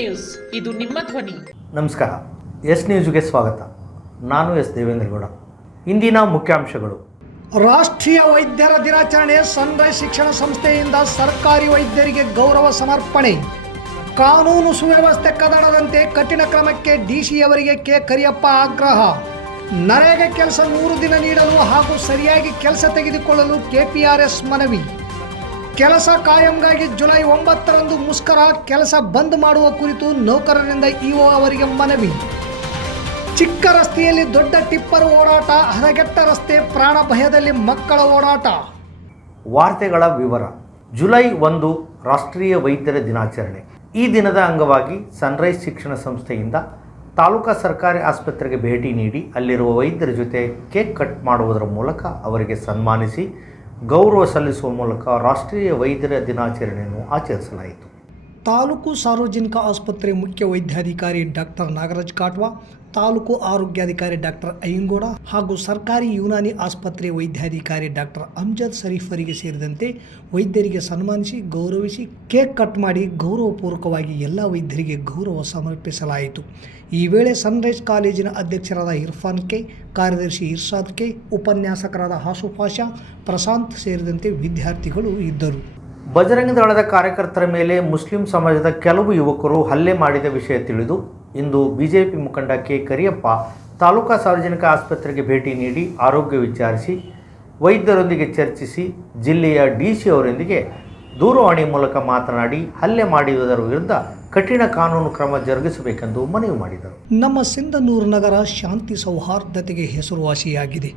News. ಇದು ನಿಮ್ಮ ಧ್ವನಿ. ನಮಸ್ಕಾರ. ಎಸ್ ನ್ಯೂಸ್ಗೆ ಸ್ವಾಗತ. ನಾನು ಎಸ್ ದೇವೇಂದ್ರಗೌಡ. ಇಂದಿನ ಮುಖ್ಯಾಂಶಗಳು. ರಾಷ್ಟ್ರೀಯ ವೈದ್ಯರ ದಿನಾಚರಣೆ ಸನ್ರೈಸ್ ಶಿಕ್ಷಣ ಸಂಸ್ಥೆಯಿಂದ ಸರ್ಕಾರಿ ವೈದ್ಯರಿಗೆ ಗೌರವ ಸಮರ್ಪಣೆ. ಕಾನೂನು ಸುವ್ಯವಸ್ಥೆ ಕದಡದಂತೆ ಕಠಿಣ ಕ್ರಮಕ್ಕೆ ಡಿಸಿಯವರಿಗೆ ಕೆ ಕರಿಯಪ್ಪ ಆಗ್ರಹ. ನರೇಗ ಕೆಲಸ ನೂರು ದಿನ ನೀಡಲು ಹಾಗೂ ಸರಿಯಾಗಿ ಕೆಲಸ ತೆಗೆದುಕೊಳ್ಳಲು ಕೆಪಿಆರ್ಎಸ್ ಮನವಿ. ಕೆಲಸ ಕಾಯಂಗಾಗಿ ಜುಲೈ ಒಂಬತ್ತರಂದು ಮುಷ್ಕರ ಕೆಲಸ ಬಂದ್ ಮಾಡುವ ಕುರಿತು ನೌಕರರಿಂದ ಇಒ ಅವರಿಗೆ ಮನವಿ. ಚಿಕ್ಕ ರಸ್ತೆಯಲ್ಲಿ ದೊಡ್ಡ ಟಿಪ್ಪರ್ ಓಡಾಟ, ಹದಗೆಟ್ಟ ರಸ್ತೆ ಪ್ರಾಣ ಭಯದಲ್ಲಿ ಮಕ್ಕಳ ಓಡಾಟ. ವಾರ್ತೆಗಳ ವಿವರ. ಜುಲೈ ಒಂದು ರಾಷ್ಟ್ರೀಯ ವೈದ್ಯರ ದಿನಾಚರಣೆ. ಈ ದಿನದ ಅಂಗವಾಗಿ ಸನ್ರೈಸ್ ಶಿಕ್ಷಣ ಸಂಸ್ಥೆಯಿಂದ ತಾಲೂಕಾ ಸರ್ಕಾರಿ ಆಸ್ಪತ್ರೆಗೆ ಭೇಟಿ ನೀಡಿ ಅಲ್ಲಿರುವ ವೈದ್ಯರ ಜೊತೆ ಕೇಕ್ ಕಟ್ ಮಾಡುವುದರ ಮೂಲಕ ಅವರಿಗೆ ಸನ್ಮಾನಿಸಿ ಗೌರವ ಸಲ್ಲಿಸುವ ಮೂಲಕ ರಾಷ್ಟ್ರೀಯ ವೈದ್ಯರ ದಿನಾಚರಣೆಯನ್ನು ಆಚರಿಸಲಾಯಿತು. ತಾಲೂಕು ಸಾರ್ವಜನಿಕ ಆಸ್ಪತ್ರೆ ಮುಖ್ಯ ವೈದ್ಯಾಧಿಕಾರಿ ಡಾಕ್ಟರ್ ನಾಗರಾಜ್ ಕಾಟ್ವಾ, ತಾಲೂಕು ಆರೋಗ್ಯಾಧಿಕಾರಿ ಡಾಕ್ಟರ್ ಅಯ್ಯಂಗೋಡ ಹಾಗೂ ಸರ್ಕಾರಿ ಯುನಾನಿ ಆಸ್ಪತ್ರೆ ವೈದ್ಯಾಧಿಕಾರಿ ಡಾಕ್ಟರ್ ಅಮ್ಜದ್ ಶರೀಫರಿಗೆ ಸೇರಿದಂತೆ ವೈದ್ಯರಿಗೆ ಸನ್ಮಾನಿಸಿ, ಗೌರವಿಸಿ, ಕೇಕ್ ಕಟ್ ಮಾಡಿ ಗೌರವಪೂರ್ವಕವಾಗಿ ಎಲ್ಲ ವೈದ್ಯರಿಗೆ ಗೌರವ ಸಮರ್ಪಿಸಲಾಯಿತು. ಈ ವೇಳೆ ಸನ್ರೈಸ್ ಕಾಲೇಜಿನ ಅಧ್ಯಕ್ಷರಾದ ಇರ್ಫಾನ್ ಕೆ, ಕಾರ್ಯದರ್ಶಿ ಇರ್ಷಾದ್ ಕೆ, ಉಪನ್ಯಾಸಕರಾದ ಹಾಸುಪಾಷ ಪ್ರಶಾಂತ್ ಸೇರಿದಂತೆ ವಿದ್ಯಾರ್ಥಿಗಳು ಇದ್ದರು. ಬಜರಂಗ ದಳದ ಕಾರ್ಯಕರ್ತರ ಮೇಲೆ ಮುಸ್ಲಿಂ ಸಮಾಜದ ಕೆಲವು ಯುವಕರು ಹಲ್ಲೆ ಮಾಡಿದ ವಿಷಯ ತಿಳಿದು ಇಂದು ಬಿಜೆಪಿ ಮುಖಂಡ ಕೆ ಕರಿಯಪ್ಪ ತಾಲೂಕಾ ಸಾರ್ವಜನಿಕ ಆಸ್ಪತ್ರೆಗೆ ಭೇಟಿ ನೀಡಿ ಆರೋಗ್ಯ ವಿಚಾರಿಸಿ, ವೈದ್ಯರೊಂದಿಗೆ ಚರ್ಚಿಸಿ, ಜಿಲ್ಲೆಯ ಡಿ ಸಿ ಅವರೊಂದಿಗೆ ದೂರವಾಣಿ ಮೂಲಕ ಮಾತನಾಡಿ ಹಲ್ಲೆ ಮಾಡಿರುವುದರ ವಿರುದ್ಧ ಕಠಿಣ ಕಾನೂನು ಕ್ರಮ ಜರುಗಿಸಬೇಕೆಂದು ಮನವಿ ಮಾಡಿದರು. ನಮ್ಮ ಸಿಂಧನೂರು ನಗರ ಶಾಂತಿ ಸೌಹಾರ್ದತೆಗೆ ಹೆಸರುವಾಸಿಯಾಗಿದೆ.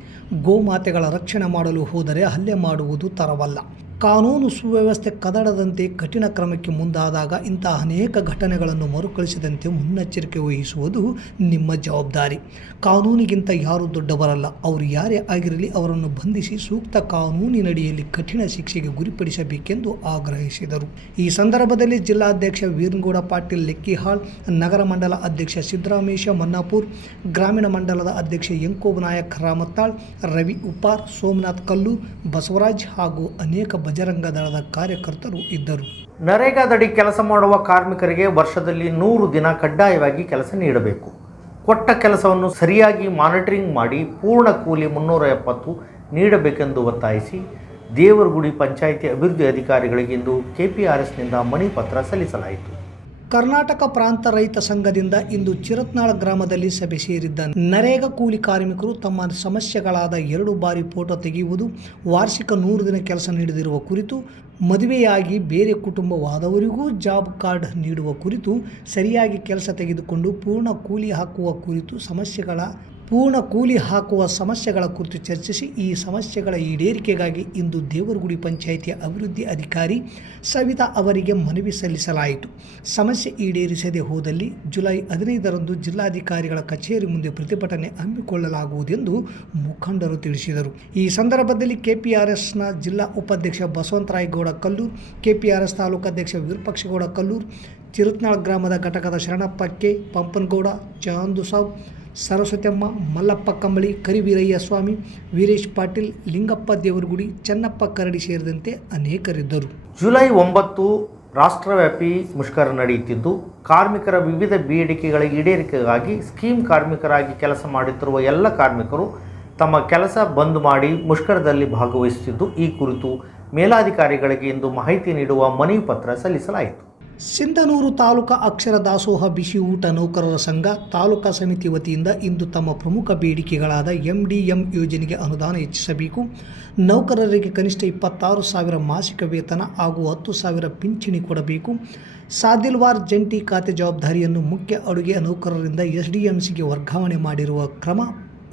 ಗೋಮಾತೆಗಳ ರಕ್ಷಣೆ ಮಾಡಲು ಹೋದರೆ ಹಲ್ಲೆ ಮಾಡುವುದು ತರವಲ್ಲ. ಕಾನೂನು ಸುವ್ಯವಸ್ಥೆ ಕದಡದಂತೆ ಕಠಿಣ ಕ್ರಮಕ್ಕೆ ಮುಂದಾದಾಗ ಇಂತಹ ಅನೇಕ ಘಟನೆಗಳನ್ನು ಮರುಕಳಿಸದಂತೆ ಮುನ್ನೆಚ್ಚರಿಕೆ ವಹಿಸುವುದು ನಿಮ್ಮ ಜವಾಬ್ದಾರಿ. ಕಾನೂನಿಗಿಂತ ಯಾರೂ ದೊಡ್ಡವರಲ್ಲ. ಅವರು ಯಾರೇ ಆಗಿರಲಿ ಅವರನ್ನು ಬಂಧಿಸಿ ಸೂಕ್ತ ಕಾನೂನಿನಡಿಯಲ್ಲಿ ಕಠಿಣ ಶಿಕ್ಷೆಗೆ ಗುರಿಪಡಿಸಬೇಕೆಂದು ಆಗ್ರಹಿಸಿದರು. ಈ ಸಂದರ್ಭದಲ್ಲಿ ಜಿಲ್ಲಾಧ್ಯಕ್ಷ ವೀರಗೌಡ ಪಾಟೀಲ್ ಲೆಕ್ಕಿಹಾಳ್, ನಗರ ಮಂಡಲ ಅಧ್ಯಕ್ಷ ಸಿದ್ದರಾಮೇಶ ಮನ್ನಾಪುರ್, ಗ್ರಾಮೀಣ ಮಂಡಲದ ಅಧ್ಯಕ್ಷ ಎಂಕೋಬನಾಯಕ್ ರಾಮತ್ತಾಳ್, ರವಿ ಉಪಾರ್, ಸೋಮನಾಥ್ ಕಲ್ಲು, ಬಸವರಾಜ್ ಹಾಗೂ ಅನೇಕ ಬಜರಂಗ ದಳದ ಕಾರ್ಯಕರ್ತರು ಇದ್ದರು. ನರೇಗಾದಡಿ ಕೆಲಸ ಮಾಡುವ ಕಾರ್ಮಿಕರಿಗೆ ವರ್ಷದಲ್ಲಿ ನೂರು ದಿನ ಕಡ್ಡಾಯವಾಗಿ ಕೆಲಸ ನೀಡಬೇಕು. ಕೊಟ್ಟ ಕೆಲಸವನ್ನು ಸರಿಯಾಗಿ ಮಾನಿಟರಿಂಗ್ ಮಾಡಿ ಪೂರ್ಣ ಕೂಲಿ ಮುನ್ನೂರ ಎಪ್ಪತ್ತು ನೀಡಬೇಕೆಂದು ಒತ್ತಾಯಿಸಿ ದೇವರಗುಡಿ ಪಂಚಾಯಿತಿ ಅಭಿವೃದ್ಧಿ ಅಧಿಕಾರಿಗಳಿಗೆ ಇಂದು ಕೆಪಿಆರ್ಎಸ್ನಿಂದ ಮನೆ ಪತ್ರ ಸಲ್ಲಿಸಲಾಯಿತು. ಕರ್ನಾಟಕ ಪ್ರಾಂತ ರೈತ ಸಂಘದಿಂದ ಇಂದು ಚಿರತ್ನಾಳ ಗ್ರಾಮದಲ್ಲಿ ಸಭೆ ಸೇರಿದ್ದ ನರೇಗಾ ಕೂಲಿ ಕಾರ್ಮಿಕರು ತಮ್ಮ ಸಮಸ್ಯೆಗಳಾದ ಎರಡು ಬಾರಿ ಫೋಟೋ ತೆಗೆಯುವುದು, ವಾರ್ಷಿಕ ನೂರು ದಿನ ಕೆಲಸ ನೀಡದಿರುವ ಕುರಿತು, ಮದುವೆಯಾಗಿ ಬೇರೆ ಕುಟುಂಬವಾದವರಿಗೂ ಜಾಬ್ ಕಾರ್ಡ್ ನೀಡುವ ಕುರಿತು, ಸರಿಯಾಗಿ ಕೆಲಸ ತೆಗೆದುಕೊಂಡು ಪೂರ್ಣ ಕೂಲಿ ಹಾಕುವ ಕುರಿತು ಸಮಸ್ಯೆಗಳ ಪೂರ್ಣ ಕೂಲಿ ಹಾಕುವ ಸಮಸ್ಯೆಗಳ ಕುರಿತು ಚರ್ಚಿಸಿ ಈ ಸಮಸ್ಯೆಗಳ ಈಡೇರಿಕೆಗಾಗಿ ಇಂದು ದೇವರಗುಡಿ ಪಂಚಾಯಿತಿಯ ಅಭಿವೃದ್ಧಿ ಅಧಿಕಾರಿ ಸವಿತಾ ಅವರಿಗೆ ಮನವಿ ಸಲ್ಲಿಸಲಾಯಿತು. ಸಮಸ್ಯೆ ಈಡೇರಿಸದೆ ಹೋದಲ್ಲಿ ಜುಲೈ ಹದಿನೈದರಂದು ಜಿಲ್ಲಾಧಿಕಾರಿಗಳ ಕಚೇರಿ ಮುಂದೆ ಪ್ರತಿಭಟನೆ ಹಮ್ಮಿಕೊಳ್ಳಲಾಗುವುದೆಂದು ಮುಖಂಡರು ತಿಳಿಸಿದರು. ಈ ಸಂದರ್ಭದಲ್ಲಿ ಕೆಪಿಆರ್ಎಸ್ನ ಜಿಲ್ಲಾ ಉಪಾಧ್ಯಕ್ಷ ಬಸವಂತರಾಯಗೌಡ ಕಲ್ಲೂರ್, ಕೆಪಿಆರ್ಎಸ್ ತಾಲೂಕು ಅಧ್ಯಕ್ಷ ವಿರೂಪಾಕ್ಷಗೌಡ ಕಲ್ಲೂರ್, ಚಿರುತ್ನಾಳ್ ಗ್ರಾಮದ ಘಟಕದ ಶರಣಪ್ಪ ಕೆ. ಪಂಪನಗೌಡ, ಚಾಂದು ಸಾಬ್ ಸರಸ್ವತಿಯಮ್ಮ, ಮಲ್ಲಪ್ಪ ಕಂಬಳಿ, ಕರಿವೀರಯ್ಯ ಸ್ವಾಮಿ, ವೀರೇಶ್ ಪಾಟೀಲ್, ಲಿಂಗಪ್ಪ ದೇವರಗುಡಿ, ಚೆನ್ನಪ್ಪ ಕರಡಿ ಸೇರಿದಂತೆ ಅನೇಕರಿದ್ದರು. ಜುಲೈ ಒಂಬತ್ತು ರಾಷ್ಟ್ರವ್ಯಾಪಿ ಮುಷ್ಕರ ನಡೆಯುತ್ತಿದ್ದು, ಕಾರ್ಮಿಕರ ವಿವಿಧ ಬೇಡಿಕೆಗಳ ಈಡೇರಿಕೆಗಾಗಿ ಸ್ಕೀಮ್ ಕಾರ್ಮಿಕರಾಗಿ ಕೆಲಸ ಮಾಡುತ್ತಿರುವ ಎಲ್ಲ ಕಾರ್ಮಿಕರು ತಮ್ಮ ಕೆಲಸ ಬಂದ್ ಮಾಡಿ ಮುಷ್ಕರದಲ್ಲಿ ಭಾಗವಹಿಸುತ್ತಿದ್ದು, ಈ ಕುರಿತು ಮೇಲಾಧಿಕಾರಿಗಳಿಗೆ ಇಂದು ಮಾಹಿತಿ ನೀಡುವ ಮನವಿ ಪತ್ರ ಸಲ್ಲಿಸಲಾಯಿತು. ಸಿಂಧನೂರು ತಾಲೂಕಾ ಅಕ್ಷರ ದಾಸೋಹ ಬಿಸಿ ಊಟ ನೌಕರರ ಸಂಘ ತಾಲೂಕಾ ಸಮಿತಿ ವತಿಯಿಂದ ಇಂದು ತಮ್ಮ ಪ್ರಮುಖ ಬೇಡಿಕೆಗಳಾದ ಎಂಡಿಎಂ ಯೋಜನೆಗೆ ಅನುದಾನ ಹೆಚ್ಚಿಸಬೇಕು. ನೌಕರರಿಗೆ ಕನಿಷ್ಠ ಇಪ್ಪತ್ತಾರು ಸಾವಿರ ಮಾಸಿಕ ವೇತನ ಹಾಗೂ ಹತ್ತು ಸಾವಿರ ಪಿಂಚಣಿ ಕೊಡಬೇಕು. ಸಾದಿಲ್ವಾರ್ ಜಂಟಿ ಖಾತೆ ಜವಾಬ್ದಾರಿಯನ್ನು ಮುಖ್ಯ ಅಡುಗೆ ನೌಕರರಿಂದ ಎಸ್ಡಿಎಂಸಿಗೆ ವರ್ಗಾವಣೆ ಮಾಡಿರುವ ಕ್ರಮ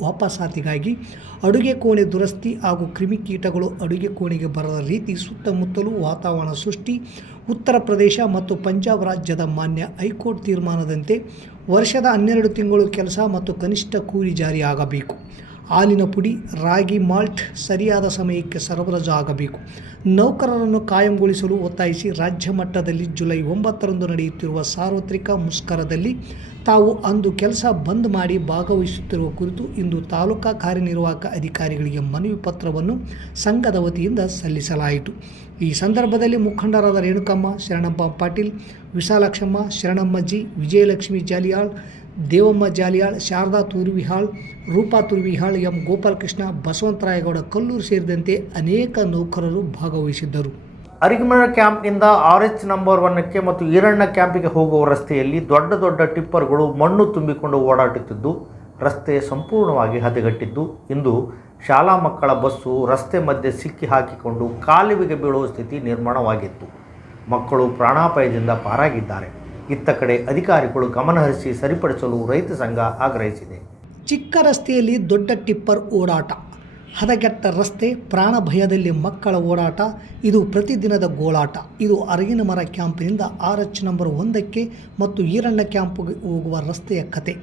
ವಾಪಸಾತಿಗಾಗಿ ಅಡುಗೆ ಕೋಣೆ ದುರಸ್ತಿ ಹಾಗೂ ಕ್ರಿಮಿಕೀಟಗಳು ಅಡುಗೆ ಕೋಣೆಗೆ ಬರದ ರೀತಿ ಸುತ್ತಮುತ್ತಲೂ ವಾತಾವರಣ ಸೃಷ್ಟಿ, ಉತ್ತರ ಪ್ರದೇಶ ಮತ್ತು ಪಂಜಾಬ್ ರಾಜ್ಯದ ಮಾನ್ಯ ಹೈಕೋರ್ಟ್ ತೀರ್ಮಾನದಂತೆ ವರ್ಷದ ಹನ್ನೆರಡು ತಿಂಗಳು ಕೆಲಸ ಮತ್ತು ಕನಿಷ್ಠ ಕೂಲಿ ಜಾರಿಯಾಗಬೇಕು. ಹಾಲಿನ ಪುಡಿ, ರಾಗಿ, ಮಾಲ್ಟ್ ಸರಿಯಾದ ಸಮಯಕ್ಕೆ ಸರಬರಾಜು ಆಗಬೇಕು ನೌಕರರನ್ನು ಕಾಯಂಗೊಳಿಸಲು ಒತ್ತಾಯಿಸಿ ರಾಜ್ಯ ಮಟ್ಟದಲ್ಲಿ ಜುಲೈ ಒಂಬತ್ತರಂದು ನಡೆಯುತ್ತಿರುವ ಸಾರ್ವತ್ರಿಕ ಮುಷ್ಕರದಲ್ಲಿ ತಾವು ಅಂದು ಕೆಲಸ ಬಂದ್ ಮಾಡಿ ಭಾಗವಹಿಸುತ್ತಿರುವ ಕುರಿತು ಇಂದು ತಾಲೂಕಾ ಕಾರ್ಯನಿರ್ವಾಹಕ ಅಧಿಕಾರಿಗಳಿಗೆ ಮನವಿ ಪತ್ರವನ್ನು ಸಂಘದ ವತಿಯಿಂದ ಸಲ್ಲಿಸಲಾಯಿತು. ಈ ಸಂದರ್ಭದಲ್ಲಿ ಮುಖಂಡರಾದ ರೇಣುಕಮ್ಮ, ಶರಣಪ್ಪ ಪಾಟೀಲ್, ವಿಶಾಲಾಕ್ಷಮ್ಮ ಶರಣಮ್ಮಜ್ಜಿ ವಿಜಯಲಕ್ಷ್ಮಿ ಜಾಲಿಯಾಳ್ ದೇವಮ್ಮ ಜಾಲಿಯಾಳ್, ಶಾರದಾ ತುರ್ವಿಹಾಳ್, ರೂಪಾ ತುರ್ವಿಹಾಳ್ ಎಂ ಗೋಪಾಲಕೃಷ್ಣ ಬಸವಂತರಾಯಗೌಡ ಕಲ್ಲೂರು ಸೇರಿದಂತೆ ಅನೇಕ ನೌಕರರು ಭಾಗವಹಿಸಿದ್ದರು. ಅರಿಗಿಮಳ ಕ್ಯಾಂಪ್ನಿಂದ ಆರ್ ಎಚ್ ನಂಬರ್ ಒನ್ನಕ್ಕೆ ಮತ್ತು ಈರಣ್ಣ ಕ್ಯಾಂಪಿಗೆ ಹೋಗುವ ರಸ್ತೆಯಲ್ಲಿ ದೊಡ್ಡ ದೊಡ್ಡ ಟಿಪ್ಪರ್ಗಳು ಮಣ್ಣು ತುಂಬಿಕೊಂಡು ಓಡಾಡುತ್ತಿದ್ದು, ರಸ್ತೆ ಸಂಪೂರ್ಣವಾಗಿ ಹದಗೆಟ್ಟಿದ್ದು. ಇಂದು ಶಾಲಾ ಮಕ್ಕಳ ಬಸ್ಸು ರಸ್ತೆ ಮಧ್ಯೆ ಸಿಕ್ಕಿ ಹಾಕಿಕೊಂಡು ಕಾಲುವೆಗೆ ಬೀಳುವ ಸ್ಥಿತಿ ನಿರ್ಮಾಣವಾಗಿತ್ತು. ಮಕ್ಕಳು ಪ್ರಾಣಾಪಾಯದಿಂದ ಪಾರಾಗಿದ್ದಾರೆ. ಇತ್ತ ಕಡೆ ಅಧಿಕಾರಿಗಳು ಗಮನಹರಿಸಿ ಸರಿಪಡಿಸಲು ರೈತ ಸಂಘ ಆಗ್ರಹಿಸಿದೆ. ಚಿಕ್ಕ ರಸ್ತೆಯಲ್ಲಿ ದೊಡ್ಡ ಟಿಪ್ಪರ್ ಓಡಾಟ. ಹದಗೆಟ್ಟ ರಸ್ತೆ ಪ್ರಾಣ ಭಯದಲ್ಲಿ ಮಕ್ಕಳ ಓಡಾಟ. ಇದು ಪ್ರತಿದಿನದ ಗೋಳಾಟ. ಇದು ಅರಗಿನ ಮರ ಕ್ಯಾಂಪಿನಿಂದ ಆರ್ ಎಚ್ ನಂಬರ್ ಒಂದಕ್ಕೆ ಮತ್ತು ಈರಣ್ಣ ಕ್ಯಾಂಪ್ಗೆ ಹೋಗುವ ರಸ್ತೆಯ ಕತೆ.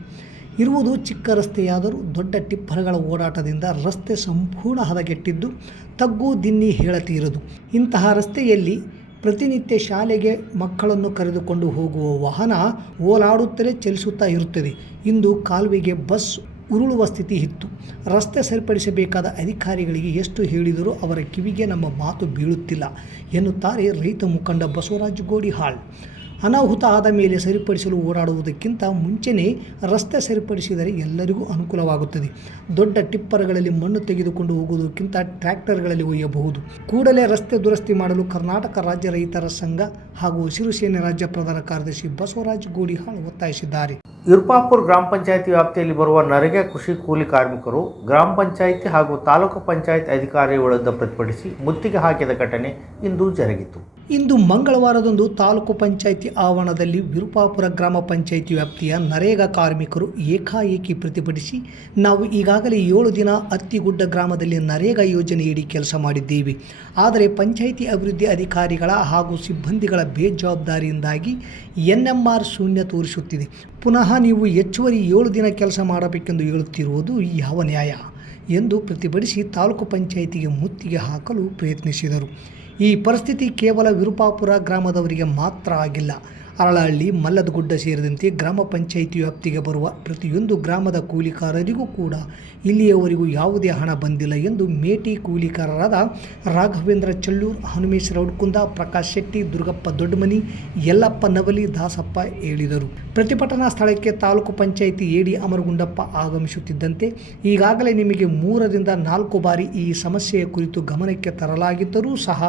ಇರುವುದು ಚಿಕ್ಕ ರಸ್ತೆಯಾದರೂ ದೊಡ್ಡ ಟಿಪ್ಪರ್ಗಳ ಓಡಾಟದಿಂದ ರಸ್ತೆ ಸಂಪೂರ್ಣ ಹದಗೆಟ್ಟಿದ್ದು ತಗ್ಗು ದಿನ್ನಿ ಹೇಳತೀರದು. ಇಂತಹ ರಸ್ತೆಯಲ್ಲಿ ಪ್ರತಿನಿತ್ಯ ಶಾಲೆಗೆ ಮಕ್ಕಳನ್ನು ಕರೆದುಕೊಂಡು ಹೋಗುವ ವಾಹನ ಓಲಾಡುತ್ತಲೇ ಚಲಿಸುತ್ತಾ ಇರುತ್ತದೆ. ಇಂದು ಕಾಲುವೆಗೆ ಬಸ್ ಉರುಳುವ ಸ್ಥಿತಿ ಇತ್ತು. ರಸ್ತೆ ಸರಿಪಡಿಸಬೇಕಾದ ಅಧಿಕಾರಿಗಳಿಗೆ ಎಷ್ಟು ಹೇಳಿದರೂ ಅವರ ಕಿವಿಗೆ ನಮ್ಮ ಮಾತು ಬೀಳುತ್ತಿಲ್ಲ ಎನ್ನುತ್ತಾರೆ ರೈತ ಮುಖಂಡ ಬಸವರಾಜ ಗೋಡಿಹಾಳ್. ಅನಾಹುತ ಆದ ಮೇಲೆ ಸರಿಪಡಿಸಲು ಓಡಾಡುವುದಕ್ಕಿಂತ ಮುಂಚೆನೇ ರಸ್ತೆ ಸರಿಪಡಿಸಿದರೆ ಎಲ್ಲರಿಗೂ ಅನುಕೂಲವಾಗುತ್ತದೆ. ದೊಡ್ಡ ಟಿಪ್ಪರ್ಗಳಲ್ಲಿ ಮಣ್ಣು ತೆಗೆದುಕೊಂಡು ಹೋಗುವುದಕ್ಕಿಂತ ಟ್ರ್ಯಾಕ್ಟರ್ಗಳಲ್ಲಿ ಒಯ್ಯಬಹುದು. ಕೂಡಲೇ ರಸ್ತೆ ದುರಸ್ತಿ ಮಾಡಲು ಕರ್ನಾಟಕ ರಾಜ್ಯ ರೈತರ ಸಂಘ ಹಾಗೂ ಹಸಿರು ಸೇನೆ ರಾಜ್ಯ ಪ್ರಧಾನ ಕಾರ್ಯದರ್ಶಿ ಬಸವರಾಜ್ ಗೋಡಿಹಾಳ್ ಒತ್ತಾಯಿಸಿದ್ದಾರೆ. ಇರ್ಪಾಪುರ್ ಗ್ರಾಮ ಪಂಚಾಯಿತಿ ವ್ಯಾಪ್ತಿಯಲ್ಲಿ ಬರುವ ನರೇಗಾ ಕೃಷಿ ಕೂಲಿ ಕಾರ್ಮಿಕರು ಗ್ರಾಮ ಪಂಚಾಯಿತಿ ಹಾಗೂ ತಾಲೂಕು ಪಂಚಾಯತ್ ಅಧಿಕಾರಿ ವಿರುದ್ಧ ಪ್ರತಿಭಟಿಸಿ ಮುತ್ತಿಗೆ ಹಾಕಿದ ಘಟನೆ ಇಂದು ಜರುಗಿತು. ಇಂದು ಮಂಗಳವಾರದಂದು ತಾಲೂಕು ಪಂಚಾಯಿತಿ ಆವರಣದಲ್ಲಿ ವಿರುಪಾಪುರ ಗ್ರಾಮ ಪಂಚಾಯಿತಿ ವ್ಯಾಪ್ತಿಯ ನರೇಗಾ ಕಾರ್ಮಿಕರು ಏಕಾಏಕಿ ಪ್ರತಿಭಟಿಸಿ ನಾವು ಈಗಾಗಲೇ ಏಳು ದಿನ ಅತ್ತಿಗುಡ್ಡ ಗ್ರಾಮದಲ್ಲಿ ನರೇಗಾ ಯೋಜನೆಯಡಿ ಕೆಲಸ ಮಾಡಿದ್ದೇವೆ. ಆದರೆ ಪಂಚಾಯಿತಿ ಅಭಿವೃದ್ಧಿ ಅಧಿಕಾರಿಗಳ ಹಾಗೂ ಸಿಬ್ಬಂದಿಗಳ ಬೇಜವಾಬ್ದಾರಿಯಿಂದಾಗಿ ಎನ್ ಎಂ ಆರ್ ಶೂನ್ಯ ತೋರಿಸುತ್ತಿದೆ. ಪುನಃ ನೀವು ಹೆಚ್ಚುವರಿ ಏಳು ದಿನ ಕೆಲಸ ಮಾಡಬೇಕೆಂದು ಹೇಳುತ್ತಿರುವುದು ಯಾವ ನ್ಯಾಯ ಎಂದು ಪ್ರತಿಭಟಿಸಿ ತಾಲೂಕು ಪಂಚಾಯಿತಿಗೆ ಮುತ್ತಿಗೆ ಹಾಕಲು ಪ್ರಯತ್ನಿಸಿದರು. ಈ ಪರಿಸ್ಥಿತಿ ಕೇವಲ ವಿರುಪಾಪುರ ಗ್ರಾಮದವರಿಗೆ ಮಾತ್ರ ಆಗಿಲ್ಲ. ಅರಳಹಳ್ಳಿ, ಮಲ್ಲದಗುಡ್ಡ ಸೇರಿದಂತೆ ಗ್ರಾಮ ಪಂಚಾಯಿತಿ ವ್ಯಾಪ್ತಿಗೆ ಬರುವ ಪ್ರತಿಯೊಂದು ಗ್ರಾಮದ ಕೂಲಿಕಾರರಿಗೂ ಕೂಡ ಇಲ್ಲಿಯವರೆಗೂ ಯಾವುದೇ ಹಣ ಬಂದಿಲ್ಲ ಎಂದು ಮೇಟಿ ಕೂಲಿಕಾರರಾದ ರಾಘವೇಂದ್ರ ಚಳ್ಳೂರ್ ಹನುಮೇಶ್ ರೌಡ್ಕುಂದ ಪ್ರಕಾಶ್ ಶೆಟ್ಟಿ, ದುರ್ಗಪ್ಪ ದೊಡ್ಡಮನಿ, ಯಲ್ಲಪ್ಪ ನವಲಿ, ದಾಸಪ್ಪ ಹೇಳಿದರು. ಪ್ರತಿಭಟನಾ ಸ್ಥಳಕ್ಕೆ ತಾಲೂಕು ಪಂಚಾಯಿತಿ ಎಡಿ ಅಮರಗುಂಡಪ್ಪ ಆಗಮಿಸುತ್ತಿದ್ದಂತೆ ಈಗಾಗಲೇ ನಿಮಗೆ ಮೂರರಿಂದ ನಾಲ್ಕು ಬಾರಿ ಈ ಸಮಸ್ಯೆಯ ಕುರಿತು ಗಮನಕ್ಕೆ ತರಲಾಗಿದ್ದರೂ ಸಹ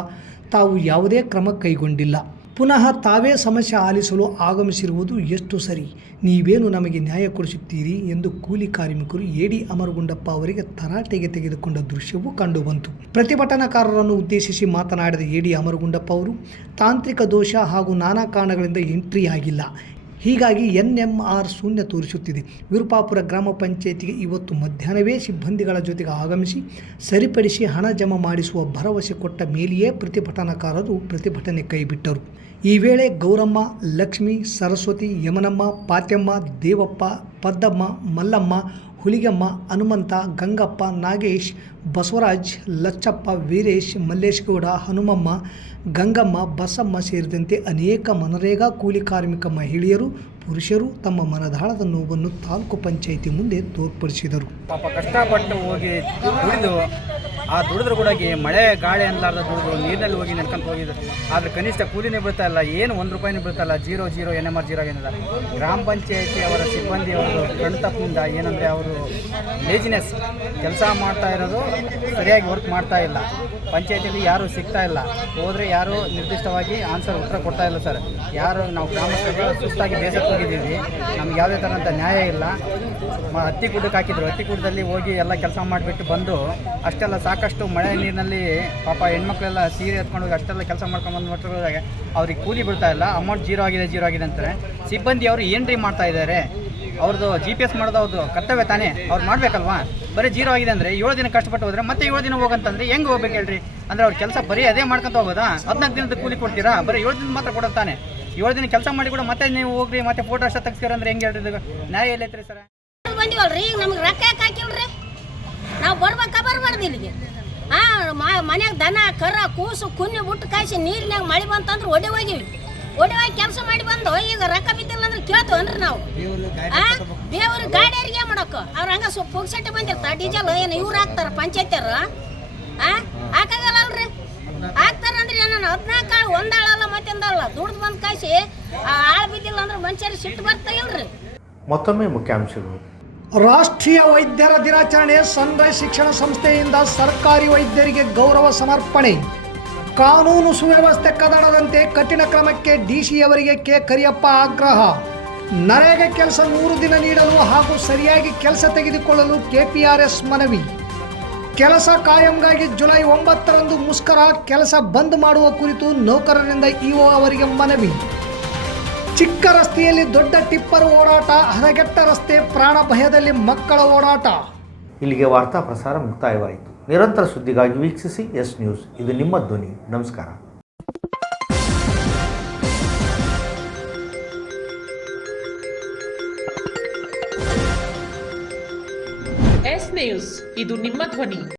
ತಾವು ಯಾವುದೇ ಕ್ರಮ ಕೈಗೊಂಡಿಲ್ಲ. ಪುನಃ ತಾವೇ ಸಮಸ್ಯೆ ಆಲಿಸಲು ಆಗಮಿಸಿರುವುದು ಎಷ್ಟು ಸರಿ? ನೀವೇನು ನಮಗೆ ನ್ಯಾಯ ಕೊಡಿಸುತ್ತೀರಿ? ಎಂದು ಕೂಲಿ ಕಾರ್ಮಿಕರು ಎಡಿ ಅಮರಗುಂಡಪ್ಪ ಅವರಿಗೆ ತರಾಟೆಗೆ ತೆಗೆದುಕೊಂಡ ದೃಶ್ಯವೂ ಕಂಡುಬಂತು. ಪ್ರತಿಭಟನಾಕಾರರನ್ನು ಉದ್ದೇಶಿಸಿ ಮಾತನಾಡಿದ ಎಡಿ ಅಮರಗುಂಡಪ್ಪ ಅವರು, ತಾಂತ್ರಿಕ ದೋಷ ಹಾಗೂ ನಾನಾ ಕಾರಣಗಳಿಂದ ಎಂಟ್ರಿ ಆಗಿಲ್ಲ ಹೀಗಾಗಿ ಎನ್ ಎಂ ಆರ್ ಶೂನ್ಯ ತೋರಿಸುತ್ತಿದೆ. ವಿರುಪಾಪುರ ಗ್ರಾಮ ಪಂಚಾಯಿತಿಗೆ ಇವತ್ತು ಮಧ್ಯಾಹ್ನವೇ ಸಿಬ್ಬಂದಿಗಳ ಜೊತೆಗೆ ಆಗಮಿಸಿ ಸರಿಪಡಿಸಿ ಹಣ ಜಮಾ ಮಾಡಿಸುವ ಭರವಸೆ ಕೊಟ್ಟ ಮೇಲೆಯೇ ಪ್ರತಿಭಟನಾಕಾರರು ಪ್ರತಿಭಟನೆ ಕೈಬಿಟ್ಟರು. ಈ ವೇಳೆ ಗೌರಮ್ಮ, ಲಕ್ಷ್ಮಿ, ಸರಸ್ವತಿ, ಯಮನಮ್ಮ, ಪಾತ್ಯಮ್ಮ, ದೇವಪ್ಪ, ಪದ್ದಮ್ಮ, ಮಲ್ಲಮ್ಮ ಹುಲಿಗಮ್ಮ, ಹನುಮಂತ, ಗಂಗಪ್ಪ, ನಾಗೇಶ್, ಬಸವರಾಜ್, ಲಚ್ಚಪ್ಪ, ವೀರೇಶ್, ಮಲ್ಲೇಶ್ಗೌಡ, ಹನುಮಮ್ಮ, ಗಂಗಮ್ಮ, ಬಸಮ್ಮ ಸೇರಿದಂತೆ ಅನೇಕ ಮನರೇಗಾ ಕೂಲಿ ಕಾರ್ಮಿಕ ಮಹಿಳೆಯರು, ಪುರುಷರು ತಮ್ಮ ಮನದಾಳದ ನೋವನ್ನು ತಾಲೂಕು ಪಂಚಾಯಿತಿ ಮುಂದೆ ತೋರ್ಪಡಿಸಿದರು. ಪಾಪ ಕಷ್ಟಪಟ್ಟು ಹೋಗಿ ಆ ದುಡಿದ್ರು ಕೂಡ ಮಳೆ, ಗಾಳಿ ಅನ್ಲಾರ್ದ ದುಡಿದ್ರು, ನೀರಿನಲ್ಲಿ ಹೋಗಿ ನೆನ್ಕೊಂತ ಹೋಗಿದ್ರು. ಆದ್ರೆ ಕನಿಷ್ಠ ಕೂಲಿನೇ ಬೀಳ್ತಾ ಇಲ್ಲ, ಏನು ಒಂದು ರೂಪಾಯಿನೂ ಬೀಳ್ತಾ ಇಲ್ಲ, zero zero N M R zero ಏನಿಲ್ಲ ಗ್ರಾಮ ಪಂಚಾಯತಿ ಅವರ ಸಿಬ್ಬಂದಿ ಅವರು ಕಣ್ತಪ್ಪಿನಿಂದ ಏನಂದರೆ ಅವರು ಲೇಜಿನೆಸ್ ಕೆಲಸ ಮಾಡ್ತಾ ಇರೋದು ಸರಿಯಾಗಿ ವರ್ಕ್ ಮಾಡ್ತಾ ಇಲ್ಲ. ಪಂಚಾಯತಿಯಲ್ಲಿ ಯಾರು ಸಿಗ್ತಾ ಇಲ್ಲ. ಹೋದರೆ ಯಾರು ನಿರ್ದಿಷ್ಟವಾಗಿ ಆನ್ಸರ್ ಉತ್ತರ ಕೊಡ್ತಾ ಇಲ್ಲ ಸರ್ ಯಾರು ನಾವು ಗ್ರಾಮಸ್ಥರು ಸುಸ್ತಾಗಿ ಬೇಸತ್ತು ಹೋಗಿದ್ದೀವಿ. ನಮ್ಗೆ ಯಾವುದೇ ಥರದಂಥ ನ್ಯಾಯ ಇಲ್ಲ. ಹತ್ತಿ ಗುಡ್ಡಕ್ಕೆ ಹಾಕಿದ್ರು. ಹತ್ತಿ ಗುಡ್ಡದಲ್ಲಿ ಹೋಗಿ ಎಲ್ಲ ಕೆಲಸ ಮಾಡಿಬಿಟ್ಟು ಬಂದು ಅಷ್ಟೆಲ್ಲ ಸಾಕಷ್ಟು ಮಳೆ ನೀರಿನಲ್ಲಿ ಪಾಪ ಹೆಣ್ಮಕ್ಳೆಲ್ಲ ಸೀರೆ ಎತ್ಕೊಂಡು ಹೋಗಿ ಅಷ್ಟೆಲ್ಲ ಕೆಲಸ ಮಾಡ್ಕೊಂಡು ಬಂದು ಮಟ್ಟದಾಗ ಅವ್ರಿಗೆ ಕೂಲಿ ಬೀಳ್ತಾ ಇಲ್ಲ ಅಮೌಂಟ್ ಜೀರೋ ಆಗಿದೆ ಜೀರೋ ಆಗಿದೆ ಅಂತಾರೆ. ಸಿಬ್ಬಂದಿ ಅವರು ಏನ್ರಿ ಮಾಡ್ತಾ ಇದ್ದಾರೆ ಅವ್ರದ್ದು ಜಿ ಪಿ ಎಸ್ ಮಾಡೋದು ಅವ್ರದ್ದು ಕರ್ತವ್ಯ ತಾನೇ? ಅವ್ರು ಮಾಡಬೇಕಲ್ವಾ? ಬರೀ ಜೀರೋ ಆಗಿದೆ ಅಂದರೆ ಏಳು ದಿನ ಕಷ್ಟಪಟ್ಟು ಹೋದ್ರೆ ಮತ್ತೆ ಏಳು ದಿನ ಹೋಗಂತಂದ್ರೆ ಹೆಂಗೆ ಹೋಗ್ಬೇಕು ಹೇಳ್ರಿ? ಅಂದ್ರೆ ಅವ್ರ ಕೆಲಸ ಬರೀ ಅದೇ ಮಾಡ್ಕೊಂತ ಹೋಗೋದಾ? ಹದಿನಾಲ್ಕು ದಿನದ ಕೂಲಿ ಕೊಡ್ತೀರಾ? ಬರೀ ಏಳು ದಿನ ಮಾತ್ರ ಕೊಡುತ್ತಾನೆ ಏಳು ದಿನ ಕೆಲಸ ಮಾಡಿ ಕೂಡ ಮತ್ತೆ ನೀವು ಹೋಗ್ರಿ, ಮತ್ತೆ ಫೋಟೋ ಅಷ್ಟೇ ತೆಗ್ಸ್ತೀರ ಅಂದ್ರೆ ಹೆಂಗೆ ಹೇಳ್ರಿ ನ್ಯಾಯ ಎಲ್ಲೈತ್ರಿ ಸರ್? ಬಂದಿವಲ್ರಿ ನಮ್ಗೆ ರೊಕ್ಕ ಹಾಕಿಲ್ರಿ? ನಾವು ಬರ್ಬೇಕ ಬರ್ಬಾರ್ದು ಇಲ್ಲಿಗೆ. ಹಾಂ ಮನ್ಯಾಗ ದನ ಕರ ಕೂಸು ಕುನ್ನಿ ಬುಟ್ಟು ಕಾಯಿಸಿ ನೀರಿನಾಗ ಮಳೆ ಬಂತಂದ್ರೆ ಒಡೆ ಹೋಗಿವಿ ಒಡೆ ಹೋಗಿ ಕೆಲಸ ಮಾಡಿ ಬಂದು ಈಗ ರೊಕ್ಕ ಬಿದ್ದಿಲ್ಲ ಅಂದ್ರೆ ಕೇಳ್ತೀವನ್ರಿ ನಾವು? ಹಾಂ ಬೇವ್ರ ಗಾಡಿಯರಿಗೆ ಮಾಡಕ್ಕ. ಅವ್ರ ಹಂಗ ಸ್ವಲ್ಪ ಪುಗ್ಸಟ್ಟೆ ಬಂದಿರ್ತಾರೆ ಡೀಸೆಲ್ ಏನು ಇವ್ರು ಹಾಕ್ತಾರ ಪಂಚಾಯತ್ಯರು? ಹಾಕಾಗಲ್ಲ ಅಲ್ರಿ ಹಾಕ್ತಾರ ಅಂದ್ರೆ ಏನೋ ಹದಿನಾಲ್ಕು ಆಳು ಒಂದಾಳಲ್ಲ ಮತ್ತೊಂದಲ್ಲ ದುಡ್ದು ಬಂದು ಕಾಯಿಸಿ ಆಳು ಬಿದ್ದಿಲ್ಲ ಅಂದ್ರೆ ಮನುಷ್ಯರಿಗೆ ಸಿಟ್ಟು ಬರ್ತಾ ಇಲ್ರಿ ಮತ್ತೊಮ್ಮೆ ಮುಖ್ಯಾಂಶಗಳು. ರಾಷ್ಟ್ರೀಯ ವೈದ್ಯರ ದಿನಾಚರಣೆ ಸನ್ರೈಸ್ ಶಿಕ್ಷಣ ಸಂಸ್ಥೆಯಿಂದ ಸರ್ಕಾರಿ ವೈದ್ಯರಿಗೆ ಗೌರವ ಸಮರ್ಪಣೆ. ಕಾನೂನು ಸುವ್ಯವಸ್ಥೆ ಕದಡದಂತೆ ಕಠಿಣ ಕ್ರಮಕ್ಕೆ ಡಿಸಿಯವರಿಗೆ ಕೆ. ಕರಿಯಪ್ಪ ಆಗ್ರಹ. ನರೇಗಾ ಕೆಲಸ ನೂರು ದಿನ ನೀಡಲು ಹಾಗೂ ಸರಿಯಾಗಿ ಕೆಲಸ ತೆಗೆದುಕೊಳ್ಳಲು ಕೆಪಿಆರ್ಎಸ್ ಮನವಿ. ಕೆಲಸ ಕಾಯಂಗಾಗಿ ಜುಲೈ ಒಂಬತ್ತರಂದು ಮುಷ್ಕರ, ಕೆಲಸ ಬಂದ್ ಮಾಡುವ ಕುರಿತು ನೌಕರರಿಂದ ಇಒ ಅವರಿಗೆ ಮನವಿ. ಚಿಕ್ಕ ರಸ್ತೆಯಲ್ಲಿ ದೊಡ್ಡ ಟಿಪ್ಪರ್ ಓಡಾಟ ಹದಗೆಟ್ಟ ರಸ್ತೆ ಪ್ರಾಣ ಭಯದಲ್ಲಿ ಮಕ್ಕಳ ಓಡಾಟ. ಇಲ್ಲಿಗೆ ವಾರ್ತಾ ಪ್ರಸಾರ ಮುಕ್ತಾಯವಾಯಿತು. ನಿರಂತರ ಸುದ್ದಿಗಾಗಿ ವೀಕ್ಷಿಸಿ ಎಸ್ ನ್ಯೂಸ್. ಇದು ನಿಮ್ಮ ಧ್ವನಿ. ನಮಸ್ಕಾರ. S news. ಇದು ನಿಮ್ಮ ಧ್ವನಿ.